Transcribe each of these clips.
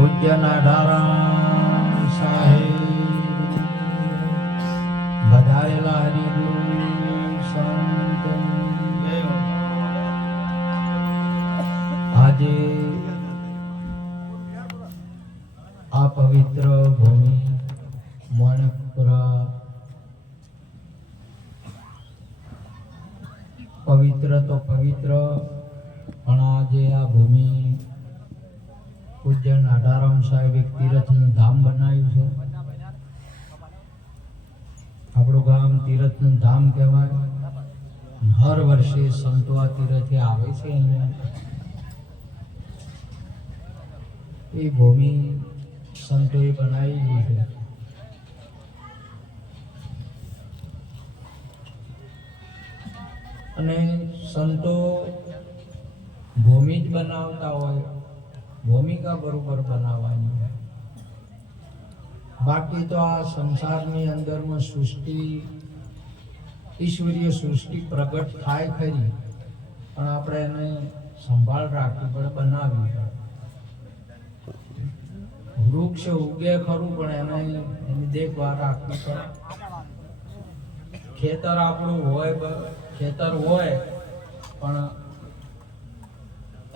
પૂજ્ય નાડારામ સાહેબ વધારેલા હરિગુરુ સંત આજે આ પવિત્ર ભૂમિ માણકપુરા પવિત્ર તો પવિત્ર પણ આજે આ ભૂમિ પૂજ્ય નાડારામ સાહેબ એક તીર્થનું ધામ બનાવ્યું છે. આપણું ગામ તીર્થનું ધામ કહેવાય. હર વર્ષે સંતો આ તીર્થે આવે છે. અહીંયા એ ભૂમિ સંતોએ બનાવેલી છે. અને સંતો ભૂમિ જ બનાવતા હોય, ભૂમિકા બરોબર બનાવવાની હોય. બાકી તો આ સંસારની અંદરમાં સૃષ્ટિ, ઈશ્વરીય સૃષ્ટિ પ્રગટ થાય ખરી, પણ આપણે એને સંભાળ રાખવી પડે, બનાવવી પડે. વૃક્ષ ઉગે ખરું, પણ એને એની દેખભાળ રાખવી પડે. ખેતર આપણું હોય, ખેતર હોય પણ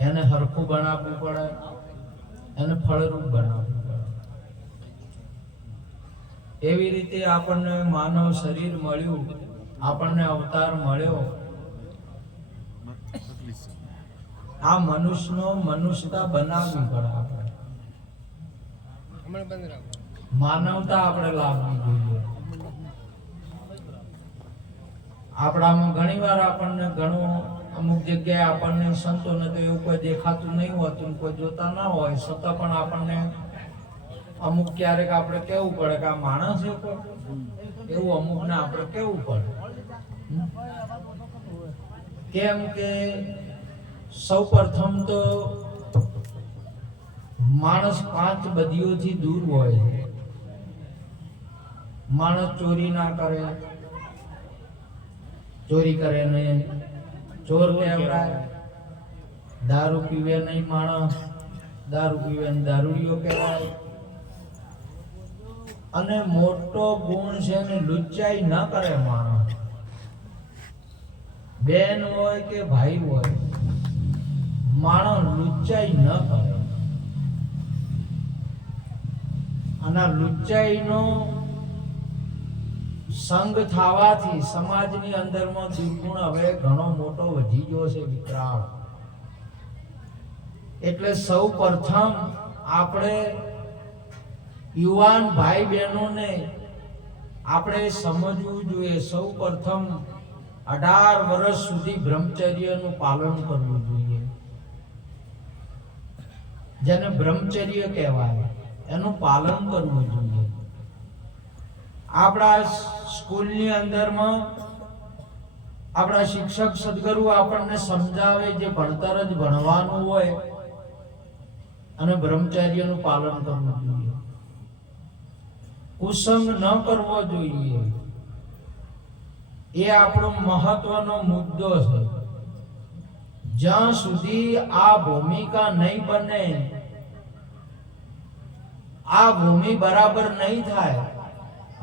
એને હરખું બનાવવું પડે, એને ફળરૂપ બનાવવું પડે. એવી રીતે આપણને માનવ શરીર મળ્યું, આપણને અવતાર મળ્યો. આ મનુષ્યનો મનુષ્યતા બનાવવી પડે. આપણે માનવતા આપણે લાવવી જોઈએ. આપણામાં ઘણી વાર આપણને ઘણું અમુક જગ્યાએ આપણને સંતોને તો એવું કોઈ દેખાતું નહીં હોતું, કોઈ જોતા ના હોય, છતાં પણ આપણને અમુક ક્યારેક આપણે કેવું પડે કે આ માણસ છે કોઈ, એવું અમુકને આપણે કેવું પડે. કેમ કે સૌ પ્રથમ તો માણસ 5 બદીઓથી દૂર હોય છે. માણસ ચોરી ના કરે, ચોરી કરે નહીં, ચોર કહેવાય. દારૂ પીવે નહીં માણસ, દારૂ પીવે દારૂડિયો કહેવાય. અને મોટો ગુણ છે ને લુચ્ચાઈ ન કરે માણસ. બેન હોય કે ભાઈ હોય, માણસ લુચ્ચાઈ ન કરે. અને લુચ્ચાઈનો સંગ થવાથી સમાજની અંદરમાં દુર્ગુણ હવે ઘણો મોટો વધી ગયો છે, વિકરાળ. એટલે સૌ પ્રથમ આપણે યુવાન ભાઈ બહેનોને આપણે સમજવું જોઈએ. સૌ પ્રથમ 18 વર્ષ સુધી બ્રહ્મચર્યનું પાલન કરવું જોઈએ. જેને બ્રહ્મચર્ય કહેવાય, એનું પાલન કરવું જોઈએ. આપણા સ્કૂલની અંદરમાં આપણા શિક્ષક સદગુરુ આપણને સમજાવે, જે ભણતર જ ભણવાનું હોય અને બ્રહ્મચર્યનું પાલન કરવું જોઈએ. કુસંગ ન કરવો જોઈએ. એ આપણો મહત્વનો મુદ્દો છે. જ્યાં સુધી આ ભૂમિકા નહીં બને, આ ભૂમિ બરાબર નહીં થાય.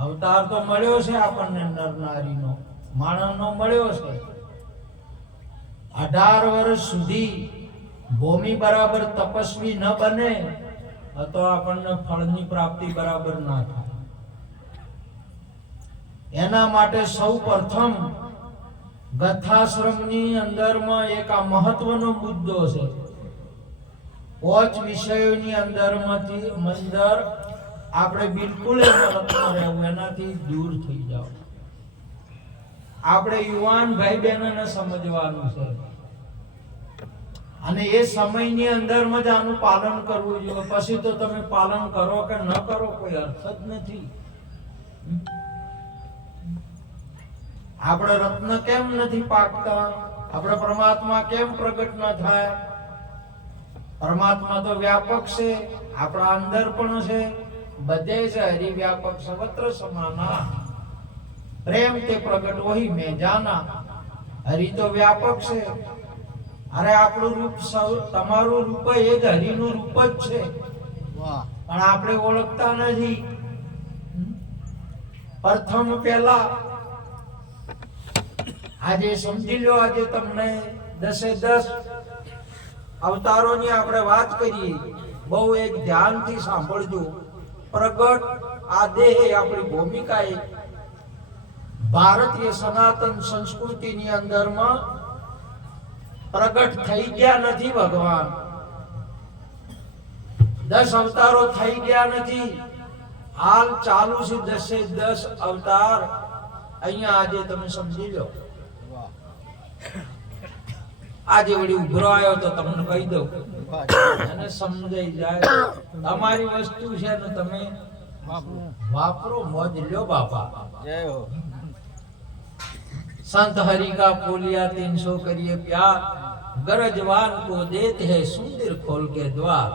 અવતાર તો મળ્યો છે આપણને, નર નારીનો, માનવનો મળ્યો છે. 18 વર્ષ સુધી ભૂમિ બરાબર તપસ્વી ન બને તો આપણને ફળની પ્રાપ્તિ બરાબર ના થાય. એના માટે સૌ પ્રથમ ગથાશ્રમની અંદરમાં એક આ મહત્વનો મુદ્દો છે. 5 વિષયોની અંદરમાંથી આપણે બિલકુલ રહેવું, એનાથી દૂર થઈ જાઓ. આપણે યુવાન ભાઈ બહેનોને સમજવાનું છે. અને એ સમયની અંદરમાં જ આનું પાલન કરવું જોઈએ. પછી તો તમે પાલન કરો કે ન કરો, કોઈ અર્થ જ નથી. આપણે રત્ન કેમ નથી પાકતા? આપણે પરમાત્મા કેમ પ્રગટ ન થાય? પરમાત્મા તો વ્યાપક છે, આપણા અંદર પણ છે, બધે છે. હરિ વ્યાપક સર્વત્ર સમાના, પ્રેમ તે પ્રગટ વહી મેં જાના. હરિ તો વ્યાપક છે. અરે આપણું રૂપ તમારું રૂપ એ જ હરિનું રૂપ જ છે. પણ આપણે ઓળખતા નથી. પ્રથમ પહેલા આજે સમજી લો, આજે તમને 10 અવતારોની આપણે વાત કરીએ, બહુ એક ધ્યાનથી સાંભળજો. પ્રગટ આ દેહ આપણી ભૂમિકા એ ભારતીય સનાતન સંસ્કૃતિની અંદરમાં પ્રગટ થઈ ગયા નથી. ભગવાન 10 અવતારો થઈ ગયા નથી, હાલ ચાલુ છે 10 અવતાર. અહીંયા આજે તમે સમજી લો. આજે વળી ઉભરો આવ્યો તો તમને કહી દઉં અને સમજાઈ જાય. તમારી વસ્તુ છે ને તમે વાપરો, મોજ લ્યો બાપા. જય હો. संत हरि का पोलिया 300 करिए प्यार, गरजवान को देते हैं सुंदर खोल के द्वार.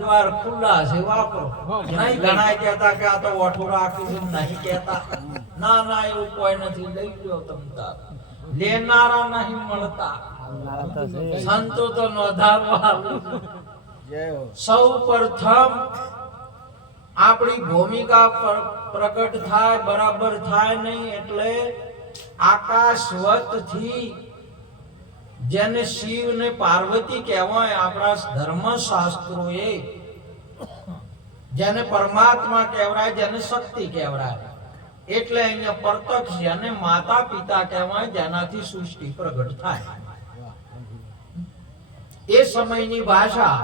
द्वार खुला से वापरो. नहीं घણા કહેતા કે આ તો ઓઠો રાખી નહીં કહેતા. ના ના, એવું કોઈ નથી. લઈ લો તમ તાર, લેનારા નહીં મળતા. સંતો તો નોંધાવા. સૌ પ્રથમ આપણી ભૂમિકા પ્રગટ થાય, બરાબર થાય નહીં એટલે આકાશવતથી જેને શિવ ને પાર્વતી કહેવાય, આપણા ધર્મશાસ્ત્રોએ જેને પરમાત્મા કહેવાય, જેને શક્તિ કહેવાય, એટલે અહીંયા પ્રત્યક્ષ જેને માતા પિતા કહેવાય, જેનાથી સૃષ્ટિ પ્રગટ થાય. એ સમયની ભાષા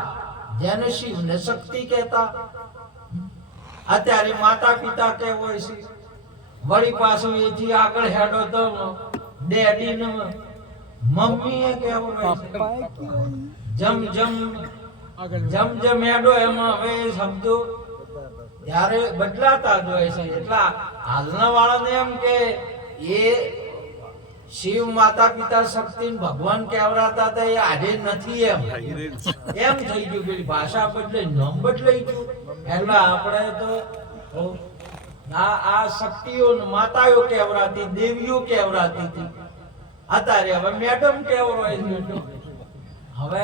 જેને શિવ ને શક્તિ કહેતા, અત્યારે માતા પિતા કહેવાય છે. વળી પાછું એથી આગળ હેડો તો ડેડી ને મમ્મી એ કહેવાય. જમ જમ હેડો એમાં હવે શબ્દો ત્યારે બદલાતા જ હોય છે. એટલે હાલના વાળાને એમ કે એ શિવ માતા પિતા શક્તિ ભગવાન કહેવરાતા હતા, એ આજે નથી. એમ થઈ ગયું. પેલી ભાષા બદલાઈ, નામ બદલાઈ ગયું. એટલે આપણે તો આ શક્તિઓ માતાઓ કહેવરાતી, દેવીઓ કહેવરાતી હતી. અત્યારે હવે મેડમ કહેવાય. હવે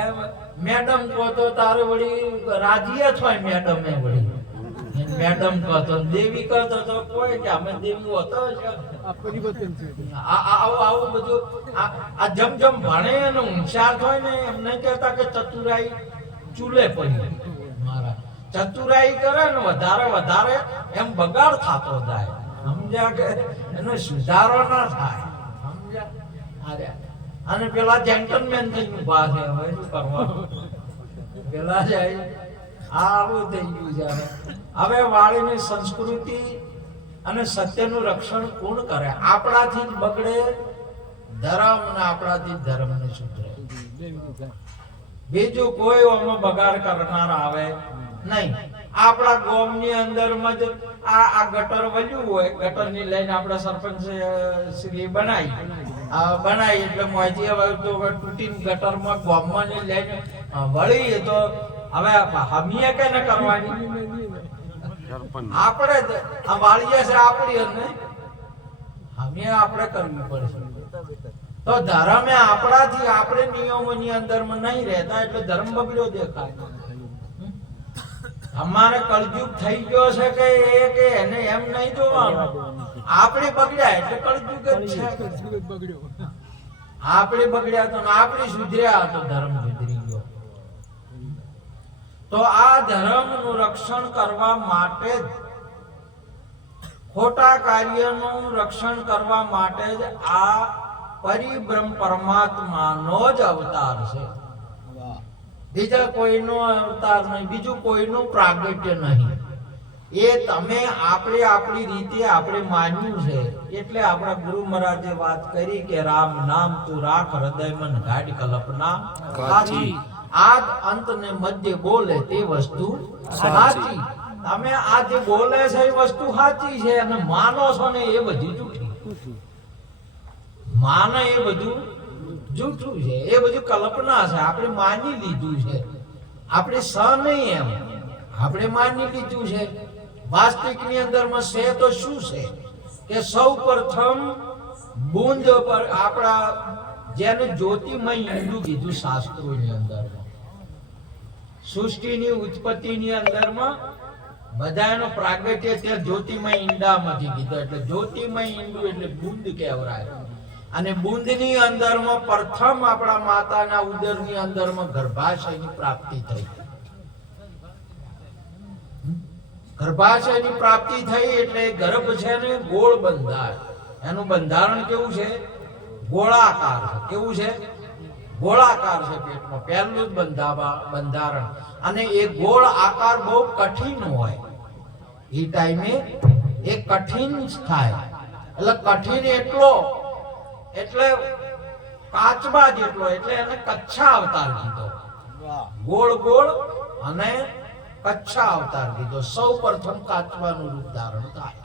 મેડમ કહો તો તારે વળી રાજી થાય. મેડમ એ વળી મેડમ કહો તો, દેવી કહો તો કોઈ કે અમે દેવી હતો છે. આવું બધું આ જમ ભણે અને હોશિયાર થાય ને, એમ નહીં કહેતા કે ચતુરાઈ ચૂલે પડી. મારા ચતુરાઈ કરે ને વધારે એમ બગાડ થતો જાય. સમજ્યા કે એનો સુધારો ના થાય. સમજ્યા? અને પેલા જેન્ટલમેન થઈ ઉભા છે. હવે શું કરવાનું? પેલા જાય આવું થઈ ગયું છે. હવે વાળીની સંસ્કૃતિ અને સત્યનું રક્ષણ કોણ કરે? આપણાથી જ બગડે ધર્મ, ને આપણાથી ધર્મ ને સુધરે. બીજું કોઈ આમાં બગાડ કરનાર આવે નહીં. આપણા ગામની અંદરમાં જ આ ગટર વળ્યું હોય, ગટર ની લઈને આપણા સરપંચ શ્રી બનાવી એટલે મોજી હવે તો તૂટીને ગટરમાં ગામમાં લઈને વળી તો હવે હમીએ કે ન કરવાની. આપણે આ વાળીએ છે આપણી અને હમીએ આપણે કરવી પડશે. તો ધર્મ એ આપણાથી, આપણે નિયમોની અંદરમાં નહીં રહેતા એટલે ધર્મ બગડ્યો દેખાય. અમારે કળયુગ થઈ ગયો છે કે એને એમ નહીં જોવાનું. આપણે બગડ્યા એટલે કળયુગ જ છે. આપણે બગડ્યા તો આપણે સુધર્યા તો ધર્મ સુધરી ગયો. તો આ ધર્મનું રક્ષણ કરવા માટે જ, ખોટા કાર્યનું રક્ષણ કરવા માટે જ આ પરિબ્રહ્મ પરમાત્માનો જ અવતાર છે. બીજા કોઈનો અવતાર નહીં, બીજું કોઈનું પ્રાગટ્ય નહીં. એ તમે આપણી રીતે આપણે માન્યું છે. એટલે આપણા ગુરુ મહારાજે વાત કરી કે રામ નામ તું રાખ હૃદય મન ગાઢ કલ્પના સાચી, આદ અંત ને મધ્ય બોલે તે વસ્તુ સાચી. તમે આ જે બોલે છે એ વસ્તુ સાચી છે, અને માનો છો ને એ બધી જૂઠી. માને એ બધું જૂઠું છે, એ બધું કલ્પના છે. આપણે માની લીધું છે. આપણે સ નહીં, એમ આપણે માની લીધું છે. વાસ્તવિક ની અંદર માં છે તો શું છે કે સૌ પ્રથમ બુંદ પર આપણા જેને જ્યોતિમય હિન્દુ કીધું શાસ્ત્રોની અંદર, સૃષ્ટિની ઉત્પત્તિની અંદરમાં બધા એનો પ્રાગટ્ય ત્યાં જ્યોતિમય ઈંડામાંથી કીધો, એટલે જ્યોતિમય ઈંડું એટલે બુંદ કહેવાય. અને બુંદની અંદરમાં પ્રથમ આપણા માતાના ઉદરની અંદરમાં ગર્ભાશયની પ્રાપ્તિ થઈ. ગર્ભાશયની પ્રાપ્તિ થઈ એટલે ગર્ભ છે ને ગોળ બંધાય. એનું બંધારણ કેવું છે? ગોળાકાર છે. કેવું છે? ગોળાકાર છે. પેટમાં પહેલું જ બંધારણ. અને એ ગોળ આકાર બહુ કઠિન હોય. એ ટાઈમે એ કઠિન થાય. એટલે કઠિન એટલે કાચબા જેટલો, એટલે એને કચ્છા અવતાર કીધો. ગોળ ગોળ અને કચ્છા અવતાર કીધો. સૌ પ્રથમ કાચબાનું રૂપ ધારણ થાય.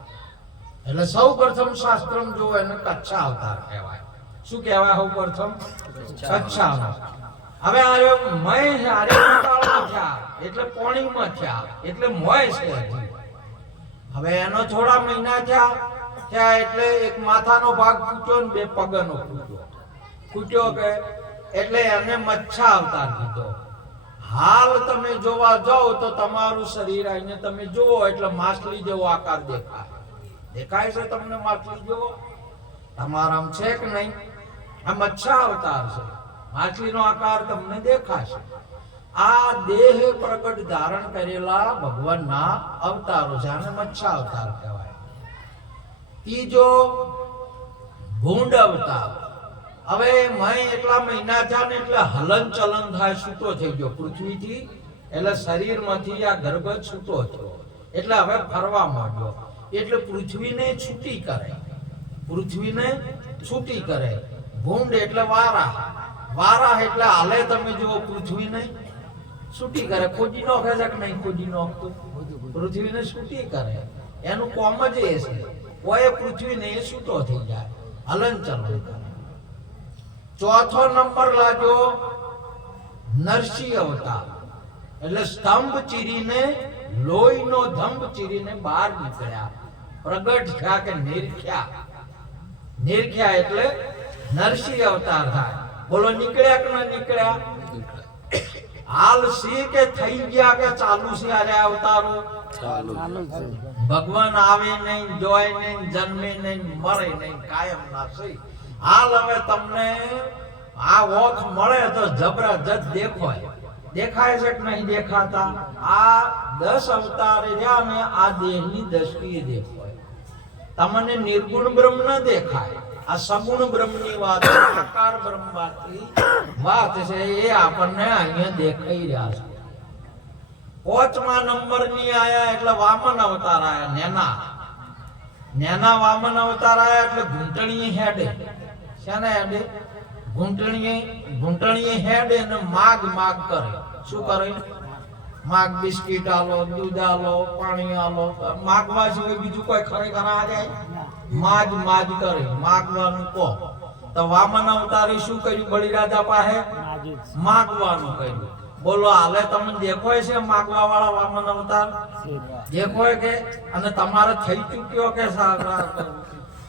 એટલે સૌ પ્રથમ શાસ્ત્રમ જો એને કચ્છા અવતાર કહેવાય. શું કહેવાય? સૌ પ્રથમ કચ્છા અવતાર. હવે આરે મય આરે ઉતાળમાં થયા એટલે પોણીમાં થયા એટલે મોય છે. હવે એનો થોડા મહિના થયા એટલે એક માથાનો ભાગ ફૂટ્યો ને બે પગનો ફૂટ્યો કે એટલે એને મચ્છા અવતાર કીધો. હાલ તમે જોવા જાઓ તો તમારું શરીર આઈને તમે જુઓ એટલે માછલી જેવો આકાર દેખાય છે તમને? માછલી જેવો તમારામ છે કે નહીં? આ મચ્છા અવતાર છે. માછલીનો આકાર તમને દેખાશે. આ દેહ પ્રગટ ધારણ કરેલા ભગવાનના અવતારો છે. આને મચ્છા અવતાર કહેવાય. ત્રીજો ભૂંડ અવતાર. હવે મય એટલા મહિના થયા ને એટલે હલન ચલન થાય, છૂટો થઈ ગયો પૃથ્વીથી. એટલે શરીરમાંથી આ ગર્ભ છૂટો થયો એટલે હવે ફરવા માંડ્યો. એટલે પૃથ્વીને છૂટી કરે. પૃથ્વીને છૂટી કરે. ભૂંડ એટલે વારા. વારા એટલે હાલે તમે જુઓ પૃથ્વીને છૂટી કરે. ખોજી નોખે છે કે નહીં? ખોજી નોખતું પૃથ્વીને છૂટી કરે. એનું કોમ જ એ છે. કોઈ પૃથ્વીને એ છૂટો થઈ જાય, હલન ચલન કરે. ચોથો નંબર લાગ્યો નરસિંહ અવતાર. એટલે સ્તંભ ચીરીને લોહીનો ધંભ ચીરીને બહાર નીકળ્યા, પ્રગટ થયા કે નિરખ્યા. નિરખ્યા એટલે નરસિંહ અવતાર થાય. બોલો નીકળ્યા કે ન નીકળ્યા? હાલ સી કે થઈ ગયા કે ચાલુ છે? અરે અવતારો ચાલુ છે. ભગવાન આવે નહીં, જોય નહીં, જન્મે નહીં, મરે નહીં, કાયમ ના છે. હાલ હવે તમને આ વોખ મળે તો જબરજસ્ત દેખાય છે કે નહીં દેખાતા? આ 10 અવતાર રહ્યા ને આ દેહની દ્રષ્ટિએ દેખાય. તમને નિર્ગુણ બ્રહ્મ ન દેખાય. આ સગુણ બ્રહ્મની વાત, આકાર બ્રહ્મની વાત છે. એ આપણને અહીંયા દેખાઈ રહ્યા છે. 5મા નંબરની આયા એટલે વામન અવતાર આયા. નેના વામન અવતાર આયા એટલે ઘૂંટણીએ હેડે. શેના હેડે? ઘૂંટણીએ હેડે ને માગ કરે. શું કરે? માગ. બિસ્કિટ આલો, દૂધ આલો, પાણી આલો. માગવા સિવાય બીજું કોઈ ખરેખર આ જાય? માજ કરે. માગવાનું કહો તો વામન અવતારે શું કર્યું? બળીરાજા પાસે માગવાનું કર્યું. બોલો હાલે તમને દેખોય છે માગવા વાળા વામન અવતાર? દેખોય કે? અને તમારે થઈ ચૂક્યો કે?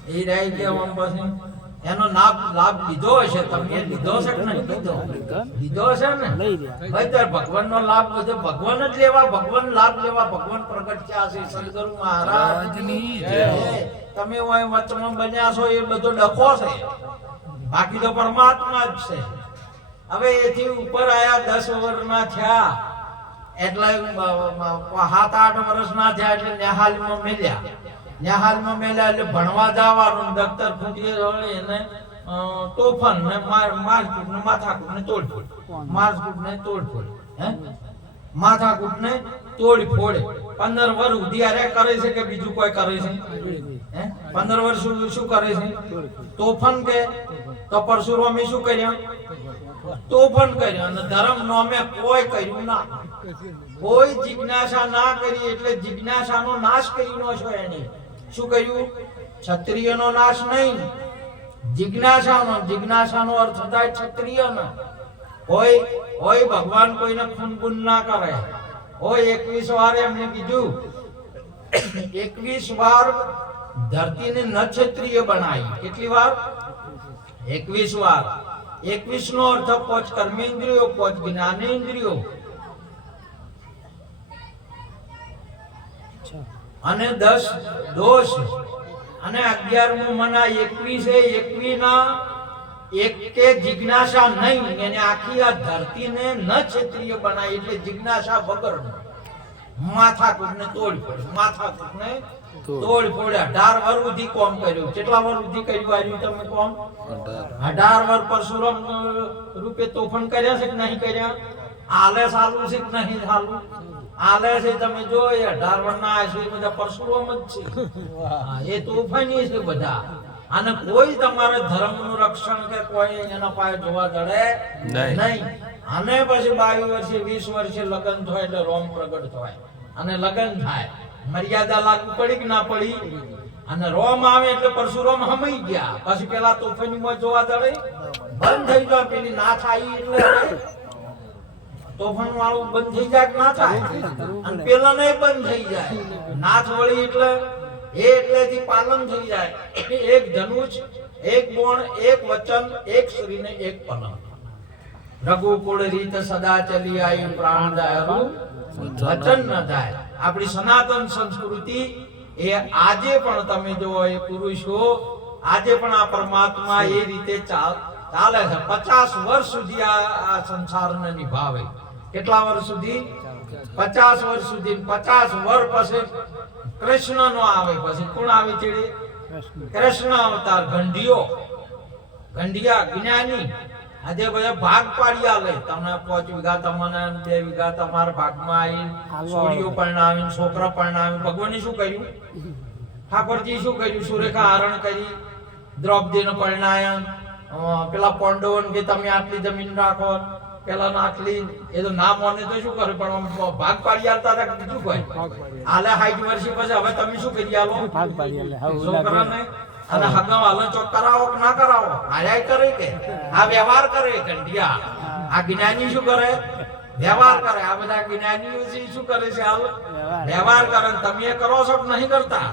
એ રહી ગયો પછી એનો લાભ લીધો હશે. તમે લીધો છે કે નહીં લીધો છે ને? ભાઈ ભગવાનનો લાભ બધો ભગવાન જ લેવા, ભગવાન લાભ લેવા. ભગવાન પ્રગટ થયા છે. સદગુરુ મહારાજની જય. તમે વચમાં બન્યા છો એ બધો ડખો છે, બાકી તો પરમાત્મા જ છે. હવે એથી ઉપર આયા 10 વર્ષના થયા એટલે 7-8 વર્ષના થયા એટલે નેહાલમાં મેલ્યા એટલે ભણવા જવાનું. દફતર ફૂટીએ એને તોફાન ને મારકૂટ ને માથાકૂટ ને તોડફોડ, મારકૂટ ને તોડફોડ, માથાકૂટ ને તોડફોડ. 15 વર્ષ સુધી આરે કરે છે કે બીજું કોઈ કરે છે? 15 વર્ષ શું કરે છે? તોફાન કે તો પરશુરામે શું કર્યા? તોફાન કર્યા. અને ધર્મ નામે કોઈ કર્યું ના, કોઈ જિજ્ઞાસા ના કરી. એટલે જિજ્ઞાસાનો નાશ કર્યો છો એની. શું કર્યું? ક્ષત્રિયનો નાશ નહીં, જિજ્ઞાસાનો. જિજ્ઞાસાનો અર્થ થાય ક્ષત્રિયનો. હોય ભગવાન કોઈને ખૂન ના કરે. હોય 21 વાર એમને કીધું, 21 વાર ધરતીને નક્ષત્રિય બનાવી. કેટલી વાર? 21 વાર. 21 નો અર્થ 5 કર્મેન્દ્રિયો, 5 જ્ઞાનેન્દ્રિયો અને 10 દોષ અને 11મું મના 21 21 ના એક કે જિજ્ઞાસા નહીં, એને આખી આ ધરતીને ન ક્ષેત્રીય બનાવી, એટલે જિજ્ઞાસા વગરનું માથાકૂટને તોડ પડે, માથાકૂટને તોડ પડે. 18 વર્ષ સુધી કોમ કર્યું. કેટલા વર્ષ સુધી કર્યું આવ્યું તમે કોમ? 18 વર્ષ પરશુરામ રૂપે તોફાન કર્યા છે કે નહીં કર્યા? આલે સાલું છે કે નહીં સાલું? આલે છે. તમે જો એ 18 વર્ષના આશરે બધા પરશુરામ જ છે. એ તોફાની છે બધા. અને કોઈ તમારે ધર્મનું રક્ષણ કે કોઈ એના પાસે જોવા દડે નહીં. અને પછી 22 વર્ષે 20 વર્ષે લગ્ન થાય એટલે રોમ પ્રગટ થાય અને લગ્ન થાય. મર્યાદા લાગુ પડી કે ના પડી? અને રોમ આવે એટલે પરશુરામ હમાઈ ગયા. પછી પેલા તોફાનીમાં જોવા દડે બંધ થઈ જાય. પેલી ના થાય એટલે તોફાન વાળું બંધ થઈ જાય કે ના થાય? અને પેલા નહીં બંધ થઈ જાય. નાથ વળી એટલે એટલેથી પાલન થઈ જાય. એક ધનુષ, એક બોણ, એક વચન, એક શ્રી ને એક પલંગ. રઘુકુળ રીત સદા ચલી આવી, પ્રાણ દાયરું વચન ન જાય. આપણી સનાતન સંસ્કૃતિ એ આજે પણ તમે જો એ પુરુષો આજે પણ આ પરમાત્મા એ રીતે ચાલે છે. 50 વર્ષ સુધી આ સંસારને નિભાવે. કેટલા વર્ષ સુધી? 50 વર્ષ સુધી. 50 વર્ષ પછી કૃષ્ણ નો આવે. પછી કોણ આવે છે? કૃષ્ણ અવતાર. ગંઢિયા જ્ઞાની. આજે બધા ભાગ પાડ્યા લે. તમને 5 વીઘા તમને, 2 વીઘા તમારા ભાગમાં આવી, છોડીઓ પરણાવી, છોકરા પરણાવી. ભગવાને શું કર્યું? ઠાકોરજી શું કર્યું? સુરેખા હરણ કરી, દ્રૌપદીને પરણાયા. પેલા પાંડવોને કે તમે આટલી જમીન રાખો, પેલા આટલી. એ તો ના માને તો શું કરે? પણ ભાગ પાડી આલતા હતા. બીજું કોઈ આલે 60 વર્ષ પછી હવે તમે શું કરી આલો? ભાગ પાડી આલે છોકરાને. અને હગાવ હાલો ચોક કરાવો કે ના કરાવો? હાર્યા કરે કે આ વ્યવહાર કરે? કંડિયા. આ જ્ઞાની શું કરે? વ્યવહાર કરે. આ બધા જ્ઞાનીઓ શું કરે છે? હાલ વ્યવહાર કરે. તમે કરો છો કે નહીં કરતા?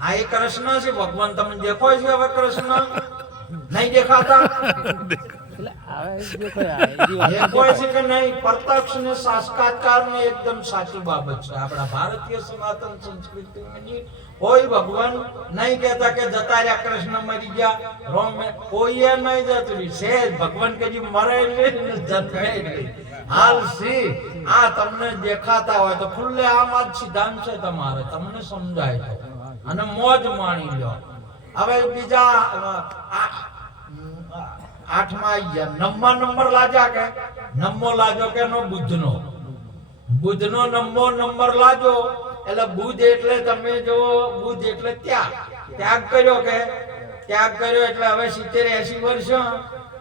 આ એ કૃષ્ણ છે. ભગવાન તમે દેખો છે હવે? કૃષ્ણ નહીં દેખાતા? પ્રત્યક્ષ ને સાક્ષાત્કાર ને એકદમ સાચી બાબત છે. આપણા ભારતીય સનાતન સંસ્કૃતિની કોઈ ભગવાન નહીં કહેતા કે જતા રહ્યા કૃષ્ણ મરી ગયા, રોમ કોઈ એ નહીં જતું. છે ભગવાન કે મરે હાલ સી આ તમને દેખાતા હોય તો ખુલ્લે આમ જ સિદ્ધાંત છે તમારે, તમને સમજાય તો અને મોજ માણી લો. હવે બીજા 8મા આવી ગયા. 9મા નંબર લાજા કે 9મો લાજો કે નો બુદ્ધનો. બુદ્ધનો 9મો નંબર લાજો એટલે બુદ્ધ એટલે તમે જો બુદ્ધ એટલે ત્યાગ કર્યો કે ત્યાગ કર્યો એટલે હવે 70-80 વર્ષ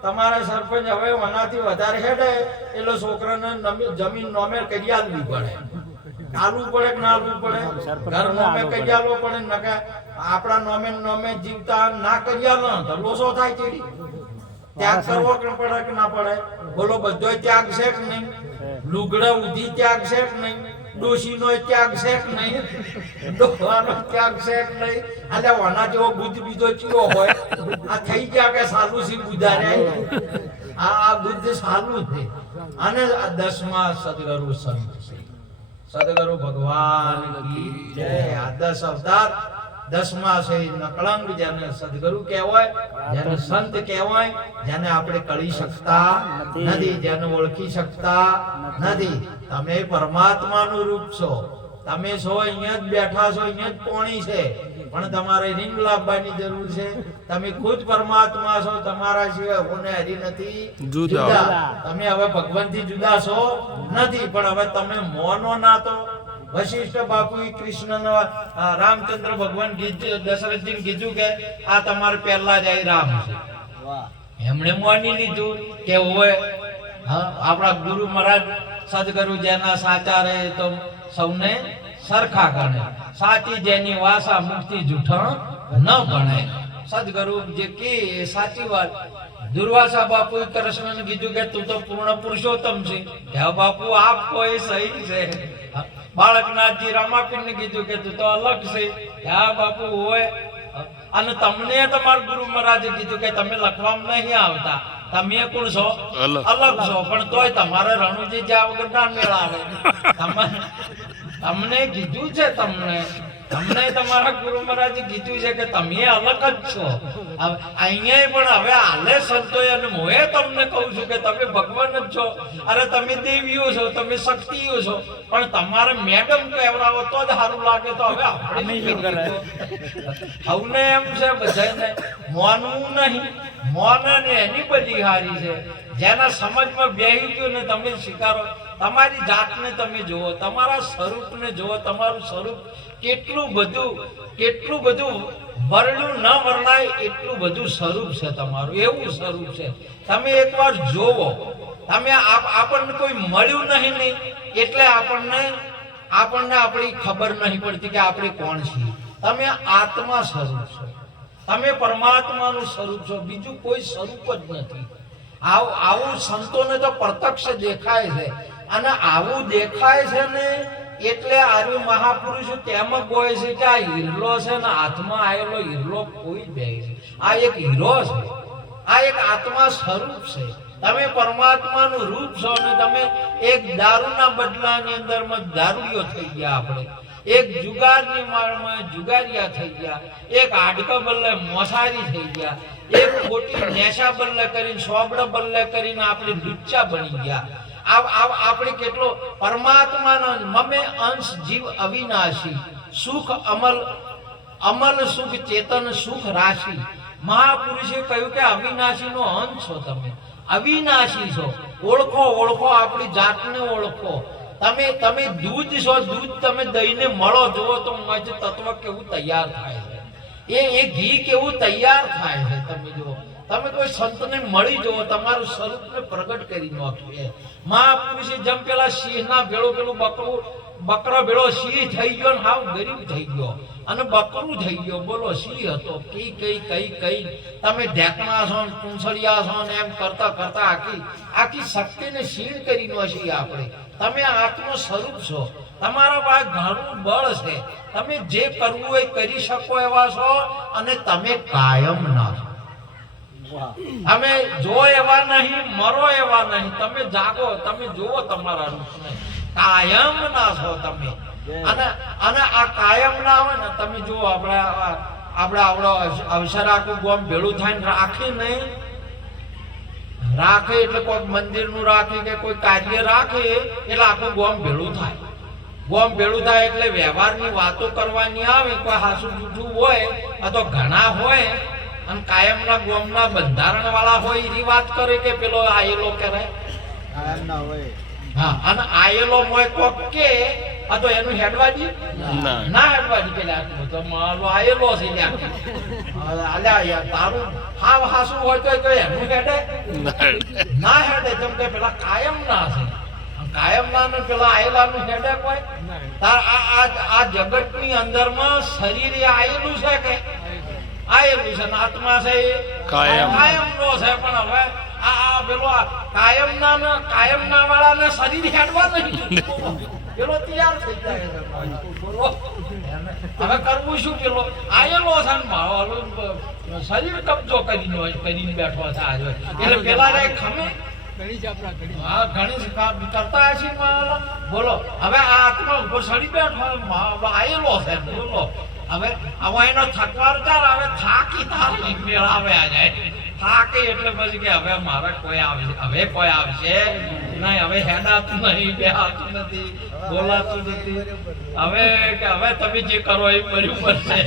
તમારા સરપંચ હવે મનાથી વધારે હેડે એટલે છોકરાને જમીન નોમે કરી આલવી પડે. આલવું પડે કે ના આલવું પડે? ઘર નોમે કરી આલવો પડે. નકે આપણા નોમે જીવતા ના કરી આલો તો લોસો થાય. તેડી ત્યાગ કરવો કે પડે કે ના પડે? બોલો. બધો ત્યાગ છે કે નહીં? લુગડા ઉધી ત્યાગ છે કે નહીં? ડોશીનો ત્યાગ છે કે નહીં? ડોવાનો ત્યાગ છે કે નહીં? એટલે વાના જેવો બુદ્ધ બીજો ચીરો હોય. આ થઈ ગયા કે સાલું છે બુધારે. આ બુદ્ધ સાલું છે. અને 10મા સદગુરુ સંત છે. સદગુરુ ભગવાન કી જય. આ 10 અવતાર 10મા છે નકળંગ, જેને સદગુરુ કહેવાય, જેને સંત કહેવાય, જેને આપણે કળી શકતા નથી, જેને ઓળખી શકતા નથી. તમે પરમાત્માનું રૂપ છો. તમે છો અહીંયા જ બેઠા છો, અહીંયા જ પોણી છે, પણ તમારે રિંગ લાવવાની જરૂર છે. તમે ખુદ પરમાત્મા છો. તમારા સિવાય કોને હરી નથી જુદા. તમે હવે ભગવાનથી જુદા છો નથી. પણ હવે તમે મોનો ના તો વશિષ્ઠ બાપુ કૃષ્ણ રામચંદ્ર ભગવાન દશરથજી કીધું કે આ તમારે પહેલા જ રામ છે. એમણે માની લીધું કે હોય આપણા ગુરુ મહારાજ સદગુરુ જેના સાચા રહે તો સૌને સરખા ગણે. સાચી જેની વાસા મુક્તિ જૂઠા ન ગણે. સદગુરુ જે કે સાચી વાત. દુર્વાસા બાપુ કૃષ્ણને કીધું કે તું તો પૂર્ણ પુરુષોત્તમ છે. હે બાપુ આપ કોઈ સહી છે. બાળકનાથજી રામાપીરને કીધું કે તું તો અલગ છે. હા બાપુ હોય. અને તમને તમારા ગુરુ મહારાજે કીધું કે તમે લખવામાં નહીં આવતા, તમે કોણ છો? અલગ છો. પણ તોય તમારે રણુજી જ્યાં વગર ના મેળ આવે. તમને કીધું છે, તમને તમારા ગુરુ મહારાજે કીધું છે કે તમે અલગ જ છો. અહીંયા પણ હવે હાલે સંતોય અને હું તમને કહું છું કે તમે ભગવાન જ છો. અરે તમે દેવીઓ છો, તમે શક્તિઓ છો, પણ તમારે મેડમ કહેવડાવો તો જ સારું લાગે. તો હવે આપણે હવને એમ છે બધાને મોનવું નહીં. મોને ને એની બધી હારી છે. જેના સમજમાં બેહી ગયું ને તમે સ્વીકારો. તમારી જાતને તમે જુઓ, તમારા સ્વરૂપને જુઓ. તમારું સ્વરૂપ કેટલું બધું વરણું ન વર્ણાય એટલું બધું સ્વરૂપ છે તમારું. એવું સ્વરૂપ છે. તમે એકવાર જોવો. તમે આપણને કોઈ મળ્યું નહીં એટલે આપણને આપણી ખબર નહીં પડતી કે આપણે કોણ છીએ. તમે આત્મા સ્વરૂપ છો. તમે પરમાત્માનું સ્વરૂપ છો. બીજું કોઈ સ્વરૂપ જ નથી. આવું સંતોને તો પ્રત્યક્ષ દેખાય છે. અને આવું દેખાય છે ને એટલે આર્ય મહાપુરુષો તેમાં કહે છે કે આ હીરલો છે ને હાથમાં આવેલો હીરલો કોઈ બે છે. આ એક હીરો છે. આ એક આત્મા સ્વરૂપ છે. તમે પરમાત્માનું રૂપ છો અને તમે એક દારૂના બદલાની અંદરમાં દારૂડિયો થઈ ગયા. આપણે એક જુગારની માળમાં જુગારિયા થઈ ગયા. એક હાડકા બદલે મોસારી થઈ ગયા. એક ખોટી નેશા બદલે કરીને સોબડા બદલે કરીને આપણે લુચ્ચા બની ગયા. આપણે કેટલો પરમાત્માનો મમે અંશ જીવ અવિનાશી સુખ અમલ સુખ ચેતન સુખ રાશિ. મહાપુરુષે કહ્યું કે અવિનાશી નો અંશ છો. તમે અવિનાશી છો. ઓળખો આપણી જાતને ઓળખો. તમે દૂધ છો. દૂધ તમે દહીંને મળો જુઓ તો મજ તત્વ કેવું તૈયાર થાય છે. એ ઘી કેવું તૈયાર થાય છે. તમે જુઓ. તમે કોઈ સંતને મળી જુઓ. તમારું સ્વરૂપને પ્રગટ કરી નાખ્યું. મહાપુરુષે જેમ પેલા સિંહના ભેળો પેલું બકરો ભેળો સિંહ થઈ ગયો ને હાવ ગરીબ થઈ ગયો અને બકરું થઈ ગયો. બોલો સિંહ હતો. કઈ તમે ઢેકણા છો ને કુંસળિયા છો ને એમ કરતા આખી શક્તિને ક્ષીણ કરી નાખી આપણે. તમે આત્મ સ્વરૂપ છો. તમારા પાસે ઘણું બળ છે. તમે જે કરવું હોય કરી શકો એવા છો અને તમે કાયમ ના છો. તમે જો એવા નહીં, મરો એવા નહીં. તમે જાગો. તમે જુઓ તમારા રૂપને. કાયમ ના છો તમે. અને આ કાયમ ના હોય ને તમે જુઓ. આવડો અવસર આખું ગોમ ભેળું થાય ને રાખે એટલે કોઈ મંદિરનું રાખે કે કોઈ કાર્ય રાખે એટલે આખું ગોમ ભેળું થાય. ગોમ ભેળું થાય એટલે વ્યવહારની વાતો કરવાની આવે. કોઈ હાસું જૂઠું હોય તો ઘણા હોય અને કાયમના ગોમના બંધારણ વાળા હોય એની વાત કરે કે પેલો આયેલો કરે. હા, અને આયેલો મોય કોક કે આ તો એનું હેડવાડી ના હેડવાડી પેલા તો મારો આયેલો છે અલ્યા યાર તારું હાવ હાસું હોય તો એનું હેડે ના હેડે. જેમ કે પેલા કાયમ ના છે. કાયમ ના ને પેલા આયેલાનું હેડે કોઈ. તાર આ જગતની અંદરમાં શરીર એ આયેલું છે કે આયેલું છે. આત્મા છે એ કાયમ નો છે. પણ હવે આ પેલો કાયમ ના વાળાને શરીર હેડવા નહીં. પેલો તૈયાર થઈ જાય. હવે કરવું શું? પેલો આયેલો છે ને શરીર કબજો કરીને બેઠો છે આજ. એટલે પેલા રે ખમે ઘણી કરતા હશે. બોલો હવે આ આત્મા ઉપર સડી બેઠો આયેલો છે. બોલો હવે એનો થકવાર ચાર આવે. થાકી તાર મેળાવે આ જાય. થાકે એટલે પછી કે હવે મારે કોઈ આવશે નહીં. હવે હેડાતું નહીં, બેહાતું નથી, બોલાતું નથી. હવે તમે જે કરો એ બરોબર છે.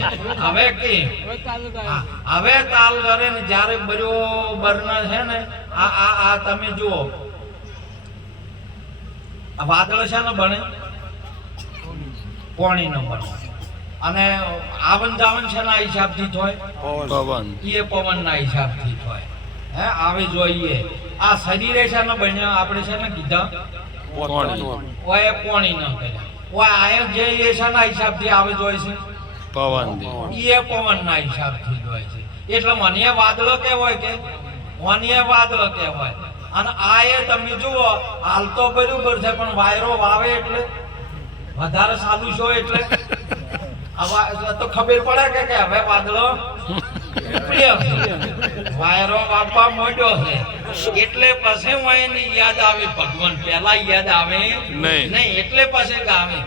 હવે તાલ કરે ને જયારે બરોબર ના છે ને આ તમે જુઓ. વાદળ છે ને બને પાણી ન બને. અને આવન જાવન છે ના હિસાબથી થાય. એ પવન ના હિસાબથી થાય. આવે જોઈએ. આ શરીરે છે ને બન્યા આપણે છે ને કીધા ઓય પાણી ન કર્યા. ઓય આયન જે એ છે ના હિસાબથી આવે જોઈએ છે પવન ના હિસાબથી જોઈએ છે. એટલે મને વાદળો કહેવાય કે અને આ એ તમે જુઓ હાલ તો બરોબર છે પણ વાયરો વાવે એટલે વધારે સારું છો. એટલે તો ખબર પડે કે હવે વાદળો વાયરો વાપવા મોડ્યો છે. એટલે પછી હું એની યાદ આવે ભગવાન. પેલા યાદ આવે નહીં. એટલે પછી ગાવે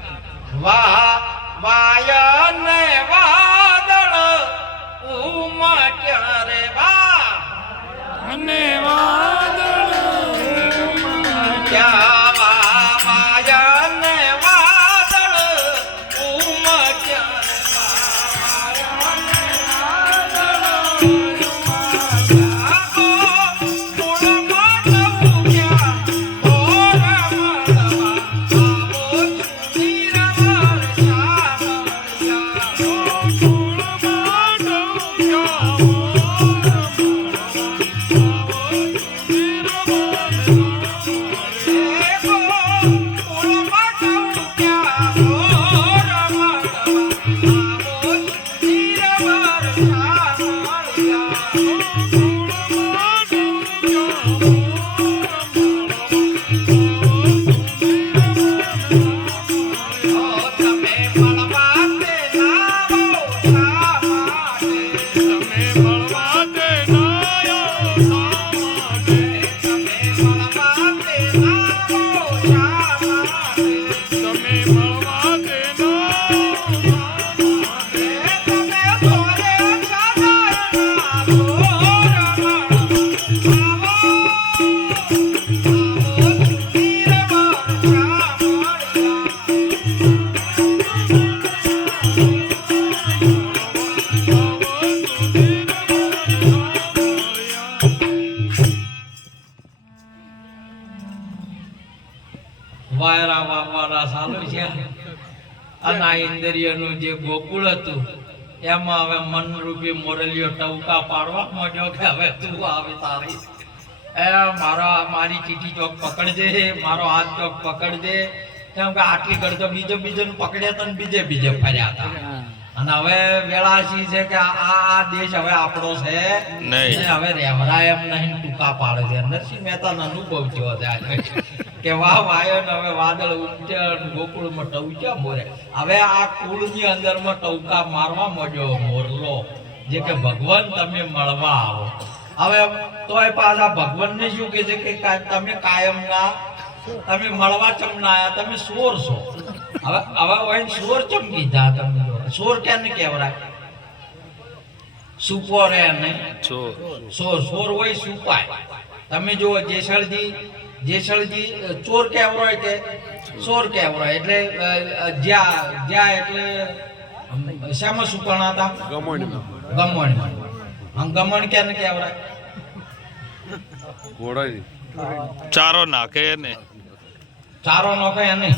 વાયન વાદળ ઉમટ્યા રે અને વાદળ વાયન વાદળ ઉમટ્યા વાયરા વાવવાના ચાલુ છે અને આ ઇન્દ્રિયનું જે ગોકુળ હતું એમાં હવે મનરૂપી મોરલીઓ ટવકા પાડવા માંડ્યો કે હવે તું આવી તારી મારી ચીઠી ચોક પકડજે, મારો હાથ ચોક પકડજે. કેમ કે આટલી ઘડ તો બીજો પકડ્યા હતા ને બીજે ફર્યા હતા. અને હવે વેળાશી છે કે આ દેશ હવે આપણો છે નહીં, હવે રેવરાય એમ નહીં ટૂંકા પાડે છે. નરસિંહ મહેતાનો અનુભવ થયો છે આજે કે વાહ વાયન હવે વાદળ ઉમટે ગોકુળમાં ટવક્યા મોરે. હવે આ કુળની અંદરમાં ટવકા મારવા માંડ્યો મોરલો જે કે ભગવાન તમે મળવા આવો. હવે તોય પાછા ભગવાનને શું કહે છે કે તમે કાયમના તમે મળવા ચમના આયા, તમે સોર છો. હવે સોર ચમ કીધા તમે? સોર કેને કહેવાય? સુપો રે ને સોર હોય સુપાય. તમે જો જેસળજી ચોર કહેવાય કે સોર કહેવાય. એટલે જ્યાં એટલે શામાં સુપાણા હતા? ગમણ. ગમણ કેને કહેવાય? ચારો નાખે ને ચારો નાખે એને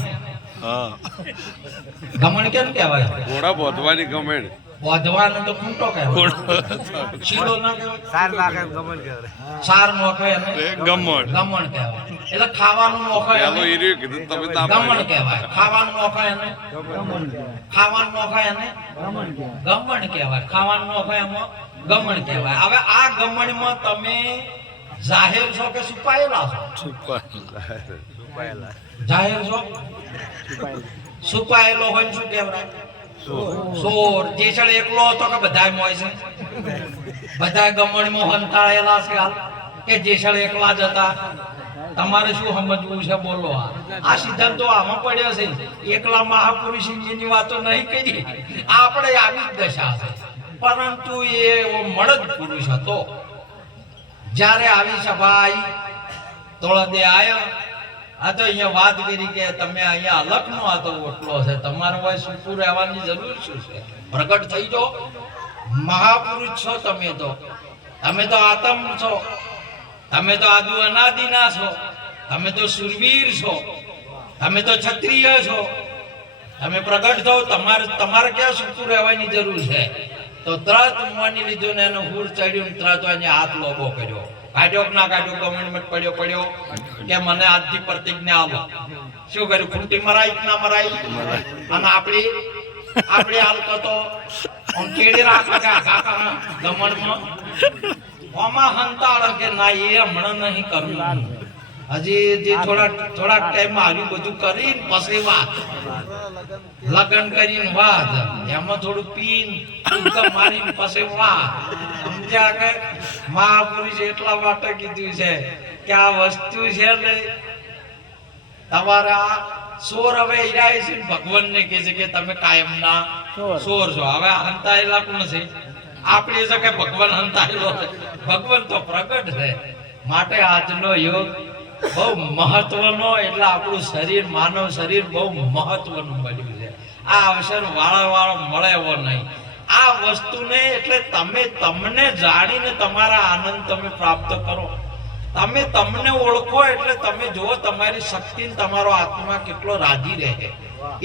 ગમણ કેમ કહેવાય? ઘોડા બોધવાની ગમણ. બોધવાનું તો ખૂંટો કહેવાય. શીલો ના કહેવાય? સાર નાખે ગમણ કહેવાય. સાર નાખે એને ગમણ કહેવાય. એટલે ખાવાનું નોખે એને ગમણ કહેવાય. ખાવાનું નોખે એને ખાવાનું નોખે એને ગમણ કહેવાય. ખાવાનું નોખે એમાં ગમણ કહેવાય. હવે આ ગમણમાં તમે જાહેર છો કે છુપાયેલા છો? જાહેર છો? છુપાયેલો હોય શું કહેવાય? સોર. જેસળ એકલો હતો કે બધાય મોય છે? બધા ગમણમાં હંતાળેલા છે કે જેસળ એકલા જ હતા? તમારે શું સમજવું છે બોલો? આ સિદ્ધાંતો આમાં પડ્યો છે. એકલા મહાપુરુષ જેની વાતો નહીં કરી, આપણે આવી જ દશા છે. પરંતુ એ મળદ પુરુષ હતો. જ્યારે આવી સભાઈ તોળદે આયા, આ તો અહીંયા વાત કરી કે તમે અહીંયા અલખનો આ તો ઓટલો છે, તમારે હોય સુખું રહેવાની જરૂર શું છે? પ્રગટ થઈ જાઓ. મહાપુરુષ છો તમે તો આતમ છો, તમે તો આદુ અનાદિના છો, તમે તો સુરવીર છો, તમે તો ક્ષત્રિય છો. તમે પ્રગટ થાઓ. તમારે ક્યાં સુખું રહેવાની જરૂર છે? તો તરત માની લીધું ને એનો હુર ચડ્યું, તરત એને હાથ લોબો કર્યો. કાઢ્યો કે ના કાઢ્યો? ગવર્મેન્ટ પડ્યો કે મને આજથી પ્રતિજ્ઞા આવો. શું કર્યું? ખૂંટી મરાઈ ના મરાઈ? અને આપણી હાલતો કેડી રાખે કાકા ગમણમાં ઓમાં હંતાળ કે ના એ હમણાં નહીં કરવું. હજી થોડાક ટાઈમમાં આવ્યું બધું કરીને પછી વાત લગ્ન કરીને વાત એમાં થોડું પીન મારીને પછી વાત સમજ્યા કે મહાપુરુષ એટલા માટે કીધું છે કે આ વસ્તુ છે ને તમારા સોર હવે ઈરાય છે ને ભગવાનને કહે છે કે તમે કાયમના સોર છો. હવે હંતાયેલા કોણ છે? આપણે છે કે ભગવાન હંતાયેલો છે? ભગવાન તો પ્રગટ છે. માટે આજનો યોગ બહુ મહત્વનો, એટલે આપણું શરીર, માનવ શરીર બહુ મહત્વનું બન્યું છે. આ અવસર વાળો મળે એવો નહીં. આ વસ્તુને એટલે તમે તમને જાણીને તમારા આનંદ તમે પ્રાપ્ત કરો. તમે તમને ઓળખો એટલે તમે જુઓ તમારી શક્તિ ને તમારો આત્મા કેટલો રાજી રહે,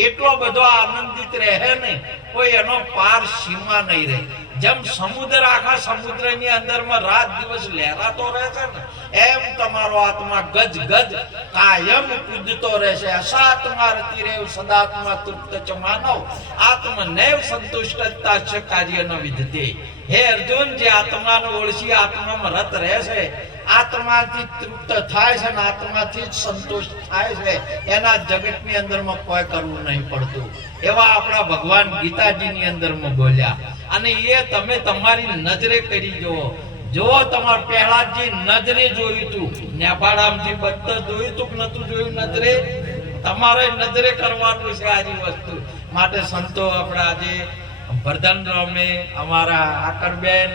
એટલો બધો આનંદિત રહે ને કોઈ એનો પાર સીમા નહીં રહે. જેમ સમુદ્ર આખા સમુદ્રની અંદરમાં રાત દિવસ લહેરાતો રહે છે ને, એમ તમારો આત્મા ગજ ગજ કાયમ કૂદતો રહેશે. અસાત્મા રતિ રેવ સદાત્મા તૃપ્ત ચ માનવ આત્મનેવ સંતુષ્ટતા છે કાર્ય ન વિધતે. હે અર્જુન, જે આત્માને ઓળખી આત્મામાં રત રહેશે, આત્માથી તૃપ્ત થાય છે ને આત્માથી જ સંતોષ થાય છે, એના જગતની અંદરમાં કોઈ કરવું નહીં પડતું. એવા આપણા ભગવાન ગીતાજીની અંદરમાં બોલ્યા. અને એ તમે તમારી નજરે કરી જુઓ તમારે પહેલા જે નજરે જોયું તું, નેપાળામથી બધું જોયું તું કે નતું જોયું? નજરે તમારે નજરે કરવાનું છે આજી વસ્તુ. માટે સંતો આપણા આજે વર્ધન રમે, અમારા આકરબેન